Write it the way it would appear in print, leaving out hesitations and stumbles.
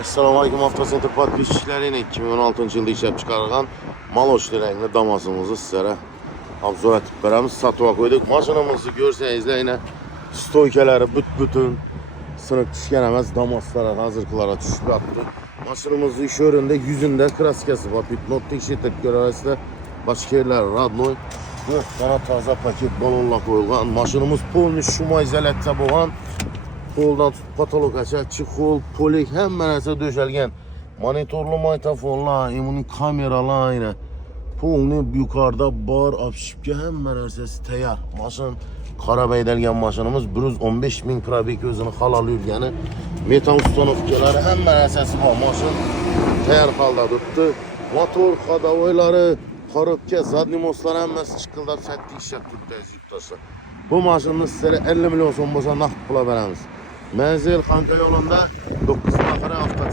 Assalamu alaikum, Avtocenter podpисчикlərinə 2016-cı ildə işləb çıxarılan Maloşli rəngli damasımızı sizlərə obzor etib verəmiz, satığa qoyduq. Maşınımızı görsənizlə yenə stoykaları bütün sınıq düşkənəməz damaslara, hazırlıqlara düşüb atdı. Maşınımızın iş öründə yüzündə kraskası var, pitnotda iş etib görərsizlər. Başqa yerlər radnoy. 4 dana taza paket balonla qoyulğan. Maşınımız polniş şuma izolasiya bolğan. Koldan tut patologacha, çixol, polik həmmə nəsə döşəlgən. Monitorlu maytafonlar, immuni kameralar yenə. Polni yukarıda bar, apşipki həmmə nəsəsi təyar. Maşın Qarabəydəlgən maşınımız 115.000 probek özünü halal ülgəni. Metan ustanovkaları həmmə nəsəsi var. Maşın təyar halda tutdu. Motor xadavoyları, korobka, zadnimoslar həmməsi çıxıldab sətli işlət tutdu əziz. Bu maşını sizlərə 50 milyon son bolsa naqd pula verəmiz. Mənzil Xanqa yolunda 9 Naxara avto